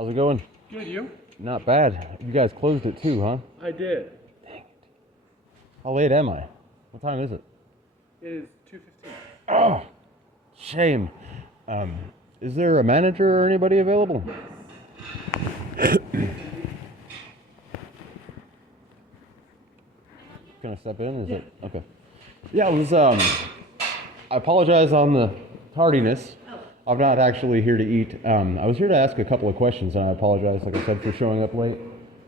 How's it going? Good, you? Not bad. You guys closed at 2, huh? I did. Dang it. How late am I? What time is it? It is 2:15. Oh, shame. Is there a manager or anybody available? Can I step in? Is it okay? Yeah, it was I apologize on the tardiness. I'm not actually here to eat. I was here to ask a couple of questions, and I apologize, like I said, for showing up late.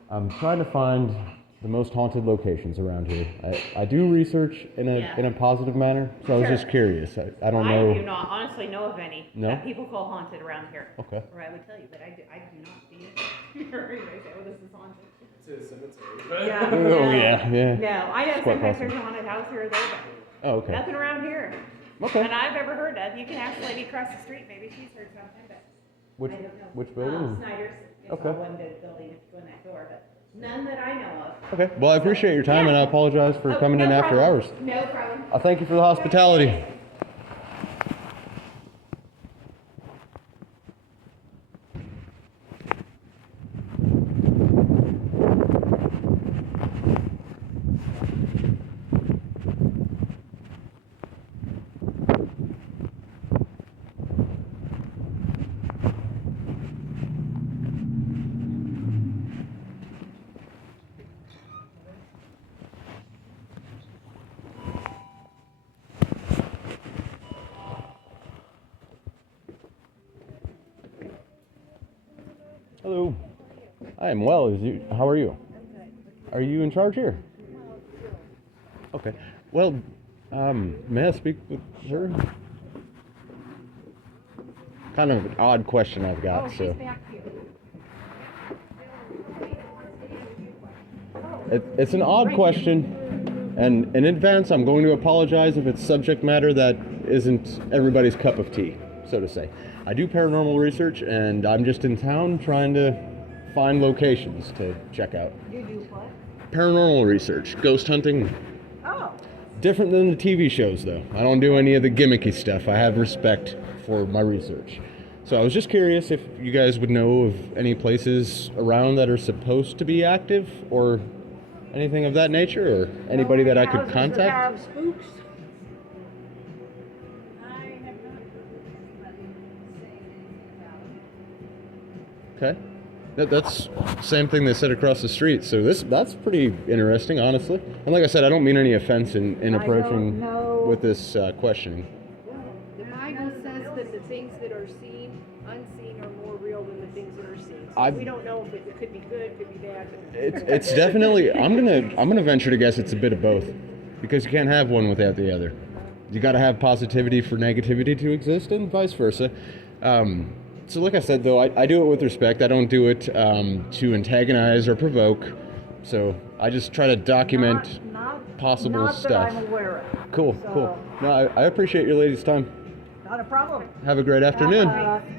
I'm trying to find the most haunted locations around here. I do research in a positive manner, so I was just curious. I don't know. I do not honestly know of any that people call haunted around here. Okay. Or I would tell you, but I do not see it. You're gonna say, oh, this is haunted. It's a cemetery. Yeah. Oh, yeah. No, I know It's quite sometimes possible. there's a haunted house here or there, but Oh, okay. nothing around here. Okay. And I've ever heard of. You can ask the lady across the street. Maybe she's heard something, but Which I don't know. which building? Snyder's. It's Okay. all one big building if you go in that door, but none that I know of. Okay. Well, I appreciate your time, and I apologize for coming no in after problem. hours. No problem. I thank you for the hospitality. Hello. I am well. How are you? Are you in charge here? Okay. Well, may I speak with her? Kind of an odd question I've got. So. It's an odd question, and in advance, I'm going to apologize if it's subject matter that isn't everybody's cup of tea, so to say. I do paranormal research, and I'm just in town trying to find locations to check out. You do what? Paranormal research, ghost hunting. Oh. Different than the TV shows, though. I don't do any of the gimmicky stuff. I have respect for my research. So I was just curious if you guys would know of any places around that are supposed to be active, or anything of that nature, or anybody that I could contact? Have spooks. Okay. That's the same thing they said across the street. So that's pretty interesting, honestly. And like I said, I don't mean any offense in approaching with this questioning. The Bible says that the things that are seen, unseen, are more real than the things that are seen. So we don't know if it could be good, could be bad. It's definitely. I'm gonna venture to guess it's a bit of both, because you can't have one without the other. You got to have positivity for negativity to exist, and vice versa. So like I said, though, I do it with respect. I don't do it to antagonize or provoke. So I just try to document possible not stuff. That I'm aware of. Cool. No, I appreciate your ladies' time. Not a problem. Have a great afternoon.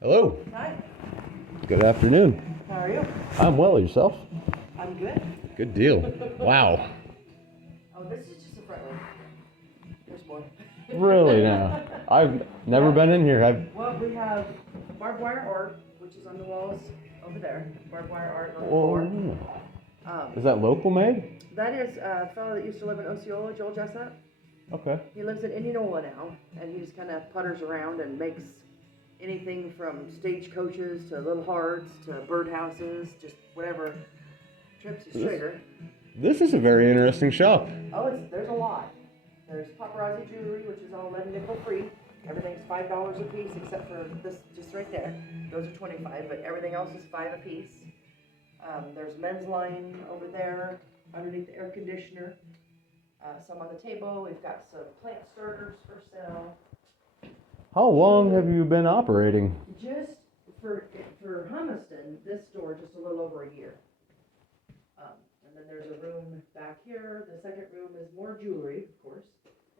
Hello. Hi, Good afternoon. how are you? I'm well. Yourself? I'm good. Good deal. Wow. Oh, this is just a front room. There's more. Really now? I've never been in here. Well, we have barbed wire or which is on the walls over there. Barbed wire art on the Whoa. floor. Is that local made? That is a fellow that used to live in Osceola, Joel Jessup. Okay. He lives in Indianola now, and he just kind of putters around and makes anything from stagecoaches to little hearts to birdhouses, just whatever trips his trigger. This is a very interesting shop. Oh, there's a lot. There's paparazzi jewelry, which is all lead nickel free. Everything's $5 a piece except for this, just right there. Those are 25, but everything else is 5 a piece. There's men's line over there underneath the air conditioner. Some on the table. We've got some plant starters for sale. How long have you been operating? Just for Humiston, this store just a little over a year. And then there's a room back here. The second room is more jewelry, of course.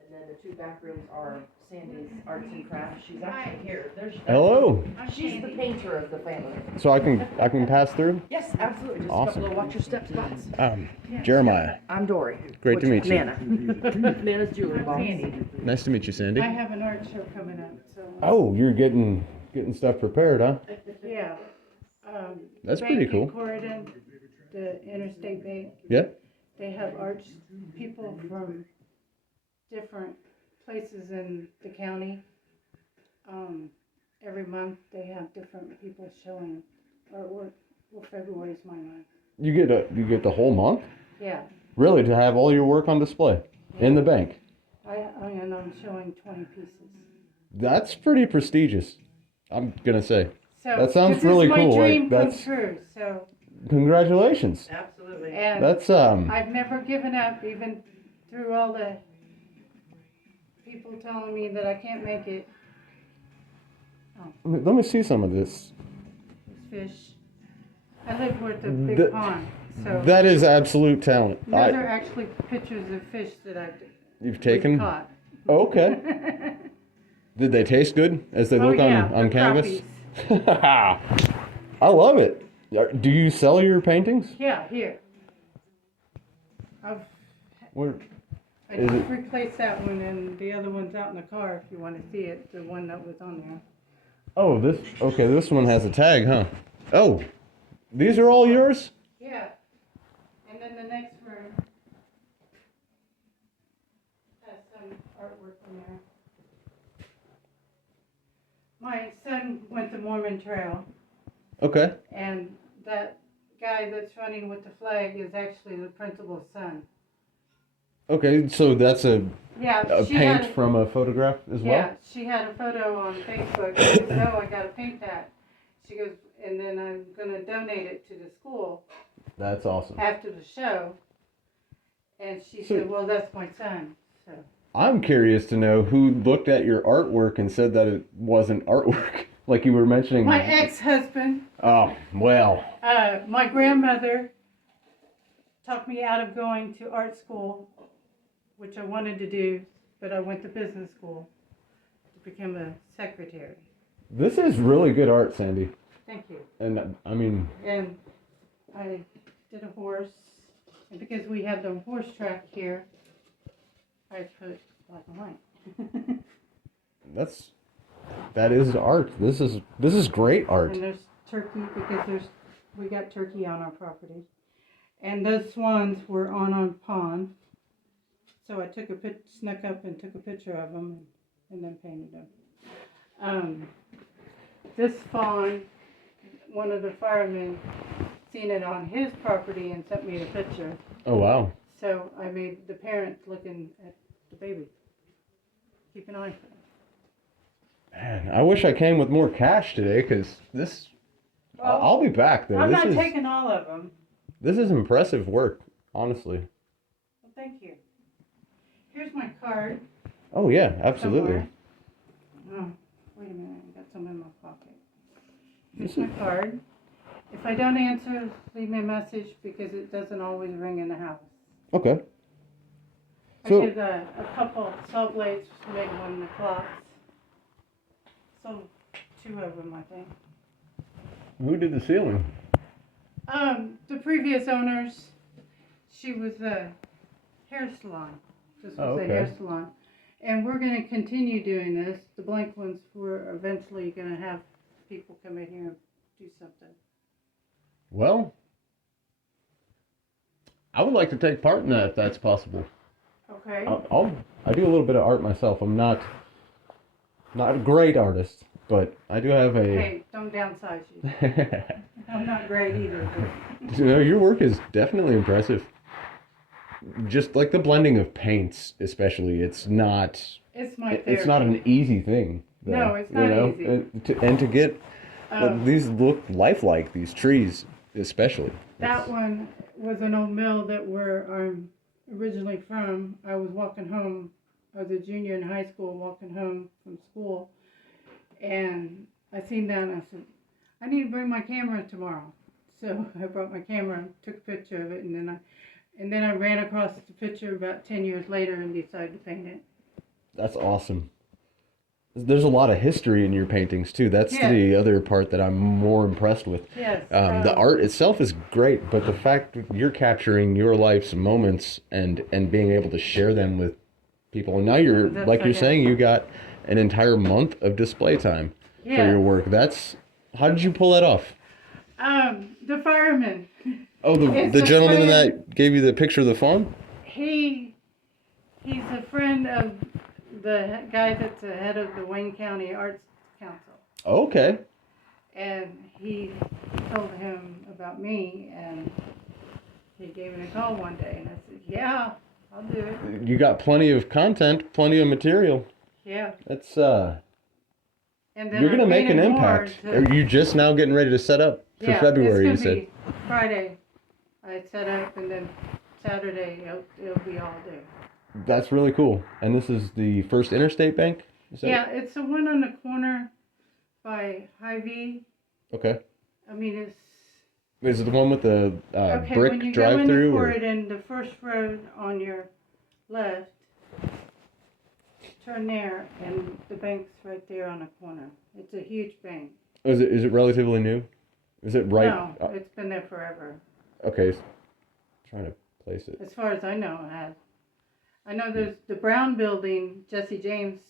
And then the 2 back rooms are Sandy's arts and crafts. She's actually here. Hello. She's the painter of the family. So I can pass through? Yes, absolutely. Just Awesome. a couple of watch your step spots. Jeremiah. I'm Dory. Great to meet you. Nana. Nana's jewelry box. Nice to meet you, Sandy. I have an art show coming up, so. Oh, you're getting stuff prepared, huh? Yeah. That's the pretty bank cool. in Corydon, the Interstate Bank, Yeah. they have arts people from different places in the county. Every month they have different people showing artwork. Well, February's my month. You get the whole month? Yeah. Really, to have all your work on display in the bank? And I'm showing 20 pieces. That's pretty prestigious. I'm gonna say. So That sounds this really is my cool. dream Like, come that's true. So congratulations. Absolutely. and That's I've never given up, even through all the people telling me that I can't make it. Let me see some of this. Fish. I live with a big pond, so That is absolute talent. those are actually pictures of fish that You've taken? caught. Okay. Did they taste good as they Oh, look yeah, on they're canvas? I love it. Do you sell your paintings? Yeah, here. Where? I Is just it- replaced that one, and the other one's out in the car if you want to see it, the one that was on there. Oh, this one has a tag, huh? Oh, these are all yours? Yeah. And then the next room has some artwork in there. My son went the Mormon Trail, Okay. and that guy that's running with the flag is actually the principal's son. Okay, so that's a Yeah, she paint had, from a photograph as well? yeah, she had a photo on Facebook. She said, "No, I gotta paint that." She goes, and then I'm gonna donate it to the school That's awesome. after the show. And she So- said, "Well, that's my son." So I'm curious to know who looked at your artwork and said that it wasn't artwork, like you were mentioning. my ex-husband, Oh, well. my grandmother talked me out of going to art school, which I wanted to do, but I went to business school to become a secretary. This is really good art, Sandy. Thank you. And I mean, And I did a horse, and because we have the horse track here, I put black and white. that is art. This is great art. And there's turkey, because we got turkey on our property. And those swans were on our pond. So I snuck up and took a picture of them and then painted them. This fawn, one of the firemen seen it on his property and sent me a picture. Oh, wow. So I made the parents looking at the baby. Keep an eye for it. Man, I wish I came with more cash today, because this... Well, I'll be back, though. I'm not taking all of them. This is impressive work, honestly. Well, thank you. Here's my card. Oh, yeah, absolutely. Somewhere. Oh, wait a minute, I got some in my pocket. Here's my card. If I don't answer, leave me a message, because it doesn't always ring in the house. Okay. I So- did a couple saw blades to make one of the clocks. Sold 2 of them, I think. Who did the ceiling? The previous owners, she was a hair salon. This was Oh, a hair okay. salon. And we're gonna continue doing this. The blank ones, we're eventually gonna have people come in here and Well, I would like to take part in that if that's possible. Okay. I do a little bit of art myself. I'm not a great artist, but I do have a. Hey, don't downsize you. I'm not great either. But... You know, your work is definitely impressive. Just like the blending of paints, especially, it's not. It's my therapy. It's not an easy thing. Though, No, it's not easy. And to get these look lifelike, these trees, especially. That one was an old mill that where I'm originally from. I was walking home. I was a junior in high school, walking home from school, and I seen that and I said, I need to bring my camera tomorrow. So I brought my camera and took a picture of it, and then I ran across the picture about 10 years later and decided to paint it. That's awesome. There's a lot of history in your paintings too. That's Yeah. the other part that I'm more impressed with. Yes. The art itself is great, but the fact that you're capturing your life's moments and being able to share them with people, and now you're That's like you're like saying, you got an entire month of display time for Yeah. your work. How did you pull that off? The fireman. Oh, It's the a gentleman friend. that gave you the picture of the farm? He's a friend of the guy that's the head of the Wayne County Arts Council. Okay. And he told him about me, and he gave me a call one day, and I said, yeah, I'll do it. You got plenty of content, plenty of material. Yeah. That's And then you're I gonna make an painted more impact. to- Are you just now getting ready to set up for yeah, February? You it's gonna said. be Friday. I set up, and then Saturday it'll be all day. That's really cool. And this is the First Interstate Bank? Is that Yeah, it's the one on the corner by Hy-Vee. Okay. I mean, it's Is it the one with the okay. brick When you go in to drive-through? pour Or? it in the first road on your left, turn there, and the bank's right there on the corner. It's a huge bank. Is it relatively new? Is it right? No, it's been there forever. Okay. Trying to place it. As far as I know, it has. I know there's the Brown Building, Jesse James.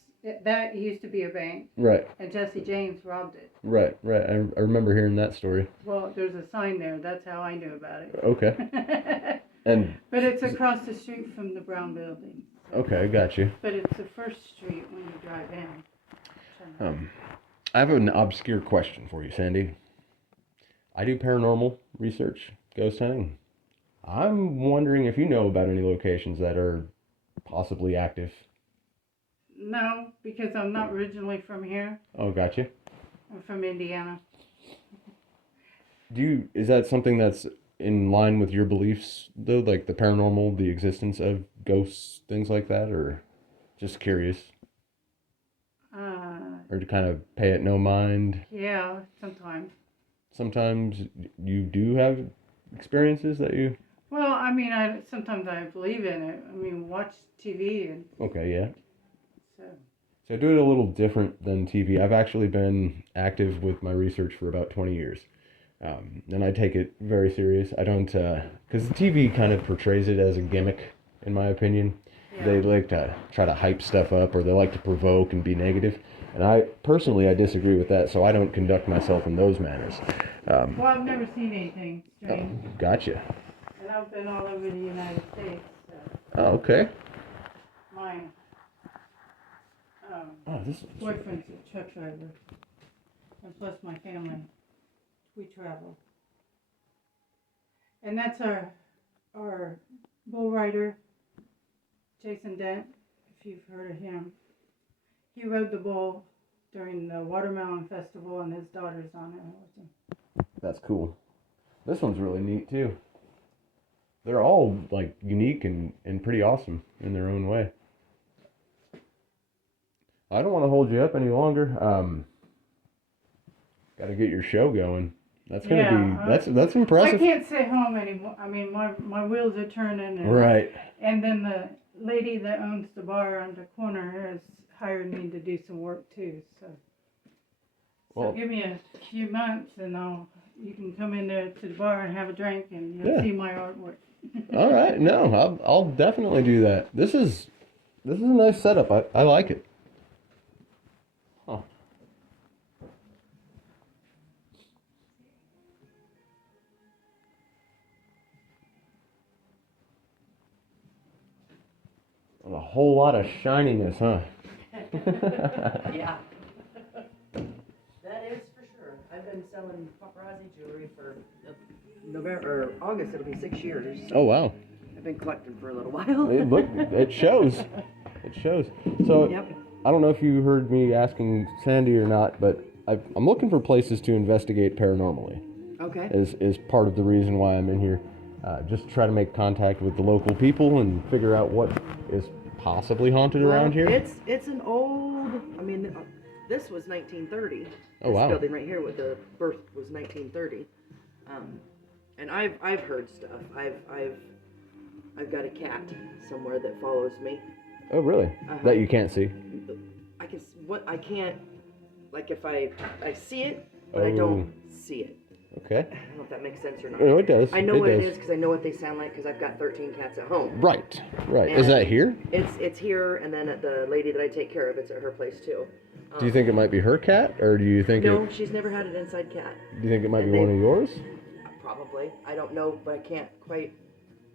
That used to be a bank, Right. and Jesse James robbed it. Right. I remember hearing that story. Well, there's a sign there. That's how I knew about it. Okay. And But it's across the street from the Brown Building. okay, I got you. But it's the first street when you drive in. I have an obscure question for you, Sandy. I do paranormal research, ghost hunting. I'm wondering if you know about any locations that are possibly active. No, because I'm not originally from here. Oh, gotcha. I'm from Indiana. Is that something that's in line with your beliefs, though? Like the paranormal, the existence of ghosts, things like that? Or just curious? Or to kind of pay it no mind? Yeah, sometimes. Sometimes you do have experiences that you... Well, I mean, sometimes I believe in it. I mean, watch TV and Okay, yeah. so. So I do it a little different than TV. I've actually been active with my research for about 20 years. And I take it very serious. I don't, because the TV kind of portrays it as a gimmick, in my opinion. Yeah. They like to try to hype stuff up, or they like to provoke and be negative. And I disagree with that, so I don't conduct myself in those manners. Well, I've never seen anything strange. Gotcha. And I've been all over the United States. So Oh, okay. my This is... boyfriend's a truck driver. And plus my family. We travel. And that's our bull rider, Jason Dent, if you've heard of him. He rode the bull during the Watermelon Festival, and his daughter's on it with him. That's cool. This one's really neat, too. They're all, like, unique and pretty awesome in their own way. I don't want to hold you up any longer. Got to get your show going. That's gonna be that's I impressive. can't stay home anymore. I mean, my wheels are turning. And, Right. And then the lady that owns the bar on the corner has hired me to do some work too. So Well, give me a few months, and you can come in there to the bar and have a drink, and you'll Yeah. see my artwork. all right. No, I'll definitely do that. This is a nice setup. I like it. Huh. whole lot of shininess, huh? Yeah. That is for sure. I've been selling paparazzi jewelry for November or August. It'll be 6 years. Oh wow. I've been collecting for a little while. It shows. It shows. So Yep. I don't know if you heard me asking Sandy or not, but I'm looking for places to investigate paranormally. Okay. Is part of the reason why I'm in here. Just try to make contact with the local people and figure out what is possibly haunted around here. It's an old. I mean, this was 1930. Oh, This wow. building right here with the birth was 1930. And I've heard stuff. I've got a cat somewhere that follows me. Oh, really? Uh-huh. That you can't see? I can't, like if I see it, but I don't see it. Okay. I don't know if that makes sense or not. No, it does. I know it what it does. is because I know what they sound like because I've got 13 cats at home. Right. Is And that here? It's here, and then at the lady that I take care of, it's at her place too. Do you think it might be her cat, or do you think No, she's never had an inside cat. Do you think it might And be they- one of yours? Probably. I don't know, but I can't quite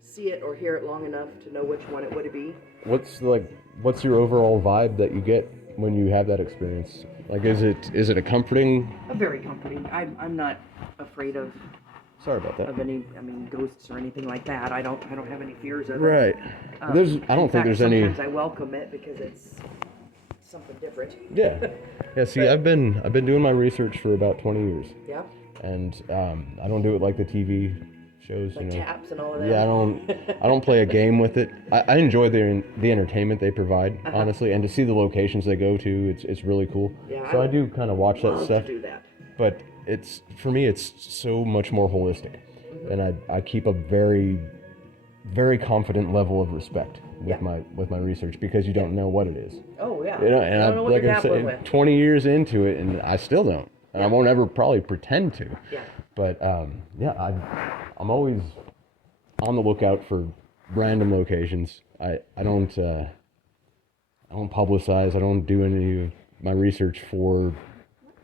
see it or hear it long enough to know which one it would be. What's your overall vibe that you get when you have that experience? Like, is it a comforting? Very comforting. I'm not afraid of Sorry about that. any, ghosts or anything like that. I don't have any fears of it. Right. I don't think there's any. Sometimes I welcome it because it's something different. Yeah. Yeah. See, I've been doing my research for about 20 years, Yeah. and I don't do it like the TV shows. Like taps and all of that. Yeah, I don't play a game with it. I enjoy the entertainment they provide, honestly, and to see the locations they go to, it's really cool. Yeah, So I do kind of watch that love stuff. to do that. But for me it's so much more holistic, and I keep a very, very confident level of respect with my research because you don't know what it is. Oh yeah. You know, and I don't know what like you're I dabbling said, with. 20 years into it, and I still don't, and I won't ever probably pretend to. Yeah. But I'm always on the lookout for random locations. I don't publicize. I don't do any of my research for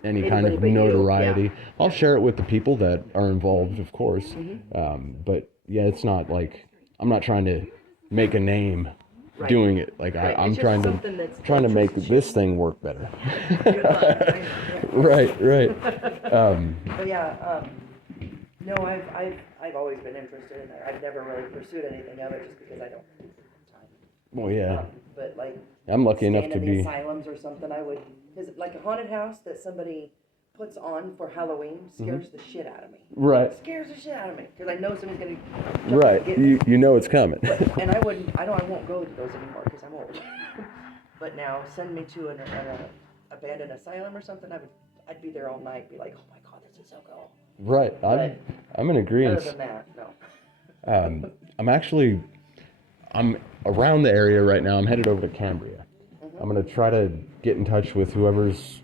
any kind Anybody of but you, notoriety. yeah. I'll share it with the people that are involved, of course. Mm-hmm. But yeah, it's not like I'm not trying to make a name Right. doing it. Like Right. I'm It's just trying something to that's make interests this thing work better. Good luck. Yeah. Right. But yeah, no, I've always been interested in it. I've never really pursued anything of it just because I don't have time. Well, yeah. But like, I'm lucky enough staying to in the be. asylums or something, I would, because like a haunted house that somebody puts on for Halloween scares the shit out of me. Right. Scares the shit out of me because I know somebody's gonna jump Right. and get me. You know it's coming. And I won't go to those anymore because I'm old. But now send me to an abandoned asylum or something. I'd be there all night. Be like, oh my god, this is so cool. Right. I'm in Other agreement. than that, no. I'm around the area right now. I'm headed over to Cambria. I'm gonna try to get in touch with whoever's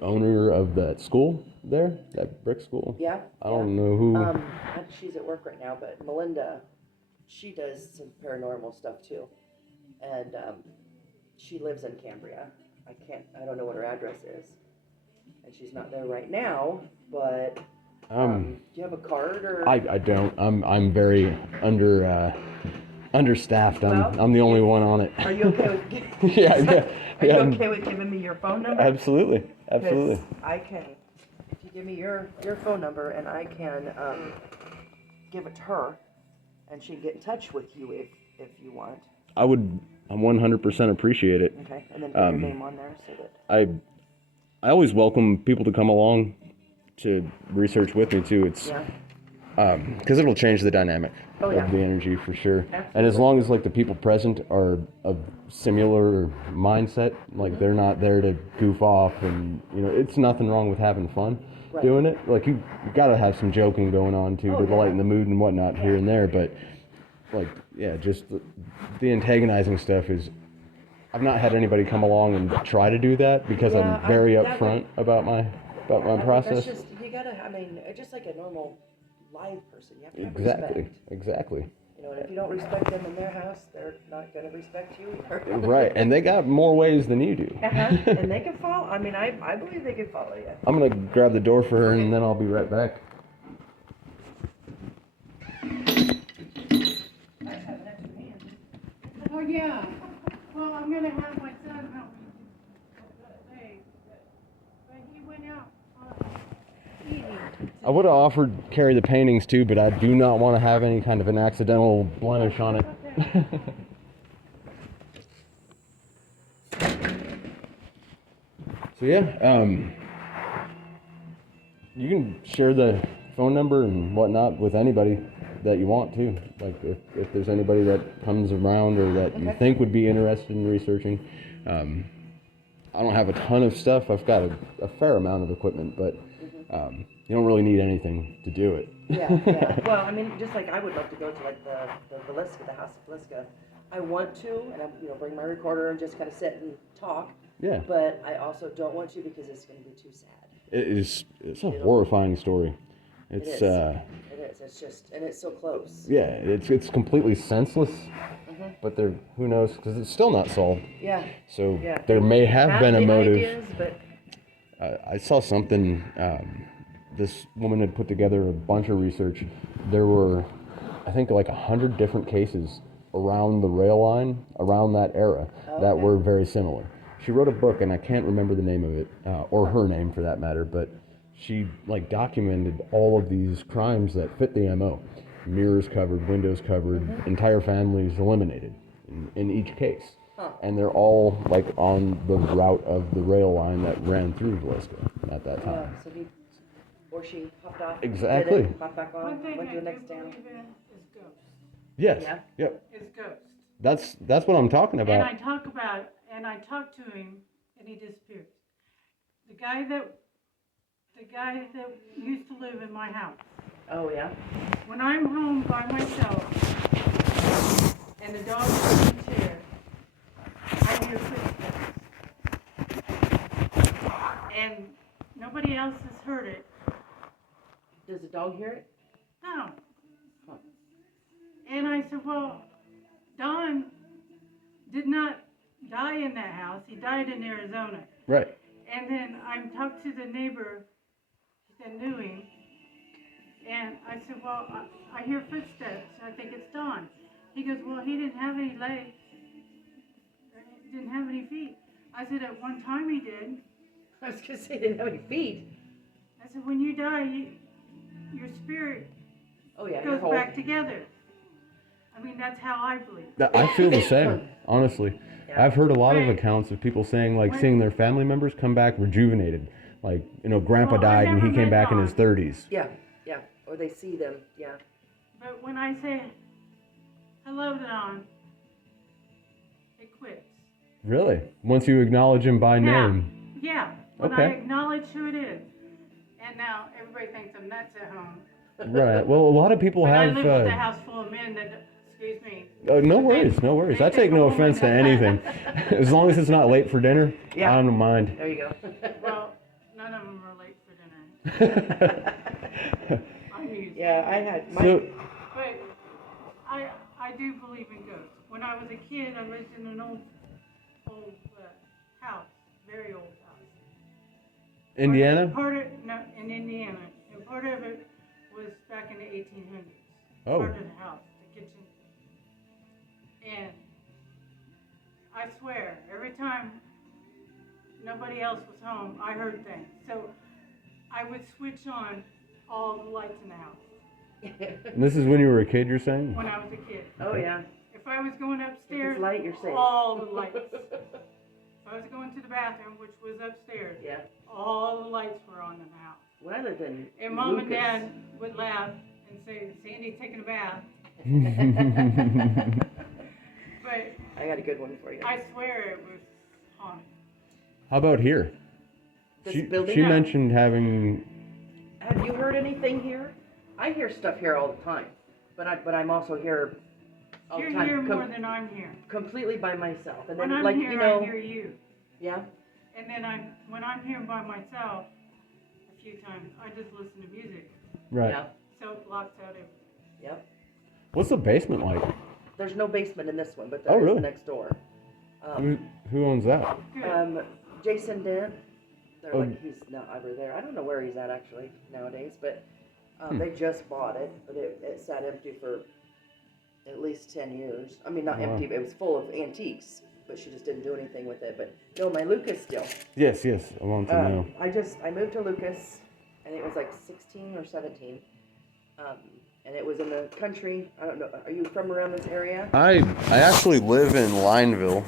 owner of that school there, that brick school. Yeah. I don't know who. She's at work right now, but Melinda, she does some paranormal stuff too, and she lives in Cambria. I don't know what her address is, and she's not there right now. But do you have a card or? I don't. I'm very understaffed. Well, I'm the only one on it. Are you okay with? Yeah. Are you okay with giving me your phone number? Absolutely. 'Cause I can, if you give me your phone number, and I can give it to her, and she can get in touch with you if you want. I 100% appreciate it. Okay, and then put your name on there so that. I always welcome people to come along to research with me too. It's Yeah. because it'll change the dynamic Oh, yeah. of the energy for sure. Absolutely. And as long as like the people present are of similar mindset, like they're not there to goof off, and it's nothing wrong with having fun Right. doing it. Like you got to have some joking going on too to yeah. lighten the mood and whatnot here and there. But like just the antagonizing stuff is. I've not had anybody come along and try to do that because Yeah, I'm very that upfront about my process. That's just, you gotta, just like a normal live person, you have to have Exactly. respect. Exactly. And if you don't respect them in their house, they're not gonna respect you either. Right, and they got more ways than you do. And they can follow, I believe they can follow you. I'm gonna grab the door for her and then I'll be right back. Oh, yeah. Well, I'm gonna have my son help me today, but he went out eating. I would have offered carry the paintings too, but I do not want to have any kind of an accidental blemish on it. So yeah, you can share the phone number and whatnot with anybody that you want to. Like if there's anybody that comes around or that you think would be interested in researching. I don't have a ton of stuff. I've got a fair amount of equipment, but you don't really need anything to do it. Yeah, yeah. Well, I mean, just like I would love to go to like the Villisca, the House of Villisca. I want to, and I bring my recorder and just kind of sit and talk. Yeah. But I also don't want to because it's going to be too sad. It's a horrifying story. It's it is. It's just, and it's so close. Yeah, it's completely senseless. But who knows? Because it's still not solved. Yeah. So Yeah. there may have been a the motive. Ideas, but I saw something. This woman had put together a bunch of research. There were, I think, like 100 different cases around the rail line around that era that were very similar. She wrote a book, and I can't remember the name of it, or her name for that matter, but she like documented all of these crimes that fit the MO. Mirrors covered, windows covered, entire families eliminated in each case. And they're all like on the route of the rail line that ran through Villisca at that time. so he or she hopped off. Exactly. Did it, hopped back on. One thing Went to the I next do town. believe in is ghosts. Yes. Yeah. Yep. Is ghosts. That's what I'm talking And about. I talked to him, and he disappeared. The guy that used to live in my house. Oh yeah. When I'm home by myself, and the dog is in the chair, I hear footsteps. And nobody else has heard it. Does the dog hear it? No. And I said, well, Don did not die in that house. He died in Arizona. Right. And then I talked to the neighbor that knew him. And I said, well, I hear footsteps. I think it's Don. He goes, well, he didn't have any legs. He didn't have any feet. I said, at one time he did. I was gonna say he didn't have any feet. I said, when you die, your spirit Oh yeah. goes back together. I mean, that's how I believe. I feel the same, honestly. Yeah. I've heard a lot of Right. accounts of people saying like seeing their family members come back rejuvenated. Like, Grandpa Well, I died and he never came met back in his Don. 30s. Yeah. Yeah. Or they see them. Yeah. But when I say, hello, Don, it quits. Really? Once you acknowledge him by name. Yeah. When I Okay. acknowledge who it is. And now everybody thinks I'm nuts at home. Right. Well, a lot of people But I have. live with a house full of men that, excuse me. No worries, no worries. I take no offense to anything. As long as it's not late for dinner, Yeah. I don't mind. There you go. Well, none of them are late for dinner. I'm used. Yeah, I had my. So, But I do believe in ghosts. When I was a kid, I lived in an old house, very old house. Indiana? In Indiana. And part of it was back in the 1800s. Oh. Part of the house, the kitchen. And I swear, every time nobody else was home, I heard things. So I would switch on all the lights in the house And this is when you were a kid, you're saying? when I was a kid. Oh yeah. If I was going upstairs, light, you're safe. all the lights. If I was going to the bathroom, which was upstairs, Yeah. all the lights were on in the house. When I lived in And Mom Lucas, and Dad would laugh and say, Sandy's taking a bath. But I got a good one for you. I swear it was haunted. How about here? This She building. she mentioned having. Have you heard anything here? I hear stuff here all the time, but I'm also here all You're the time. here more than I'm here. Completely by myself, and When then I'm like here, I hear you. Yeah. And then when I'm here by myself, a few times, I just listen to music. Right. Yeah. So it blocks out everything. Yep. What's the basement like? There's no basement in this one, but Oh, there is really? next door. Who owns that? Good. Jason Dent. They're Oh. like he's not over there. I don't know where he's at actually nowadays, but they just bought it, but it sat empty for at least 10 years. I mean, not Wow. empty, but it was full of antiques. but she just didn't do anything with it. But no, my Lucas still. Yes, yes. I want to know. I moved to Lucas, I think it was like 16 or 17. And it was in the country. I don't know. Are you from around this area? I actually live in Lineville.